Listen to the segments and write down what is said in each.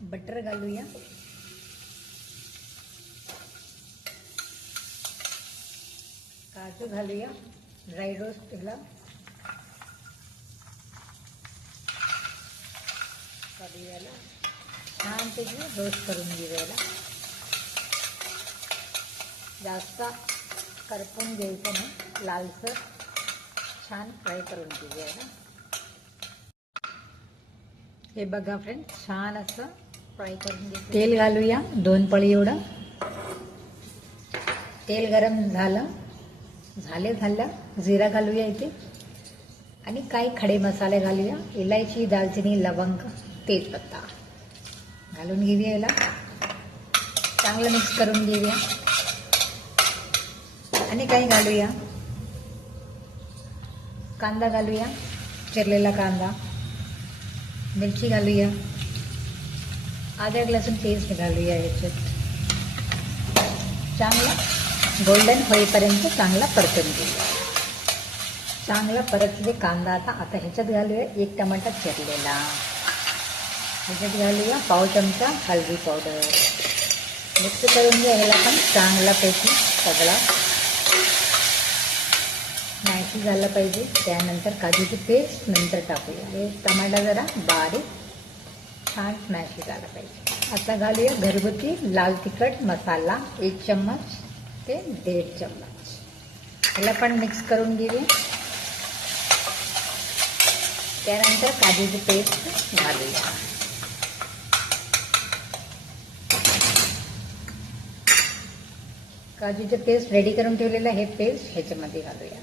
Butter घालूया, काजू घालूया, ड्राय रोस्ट केला, याला छानपैकी रोस्ट करून घेऊया. जास्त करपून घ्यायचं नाही, लालसर छान फ्राय करून घेऊया. हे बघा फ्रेंड, छान असं फ्राय करून घ्यायचं. तेल घालूया 2 पळी एवढं. तेल गरम झालं जिरा घालूया इथे आणि काही खडे मसाले घालूया. इलायची, दालचिनी, लवंग, तेजपत्ता घालून घेऊया. याला चांगलं मिक्स करून घेऊया आणि काही घालूया. कांदा घालूया, चिरलेला कांदा, मिरची घालूया, अद्रक लसूण पेस्ट घालूया. याच्यात चांगला गोल्डन होईपर्यंत चांगला परतून घेऊया. चांगला परतले कांदा. आता ह्याच्यात घालूया 1 टमाटा चिरलेला. ह्याच्यात घालूया पाव चमचा हळदी पावडर. मिक्स करून घ्या. ह्याला पण चांगल्यापैकी सगळा मॅश झालं पाहिजे. त्यानंतर काजूची पेस्ट नंतर टाकूया. हे टमाटा जरा बारीक छान मॅश झाला पाहिजे. आता घालूया घरगुती लाल तिखट मसाला 1 चम्मच ते 1.5 चम्मच. ह्याला पण मिक्स करून घेऊया. त्यानंतर काजूची पेस्ट घालूया. काजूचे पेस्ट रेडी करून ठेवलेलं हे पेस्ट ह्याच्यामध्ये घालूया.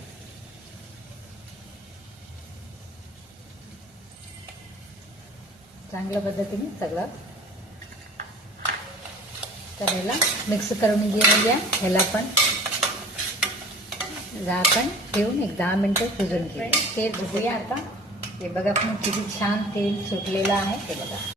चांगल्या पद्धतीने सगळं तर ह्याला मिक्स करून घेऊया. ह्याला पण झाकण ठेवून 10 मिनिटं शिजून घेऊया. तेल बघूया आता. हे बघा पण किती छान तेल सुटलेलं आहे. ते बघा.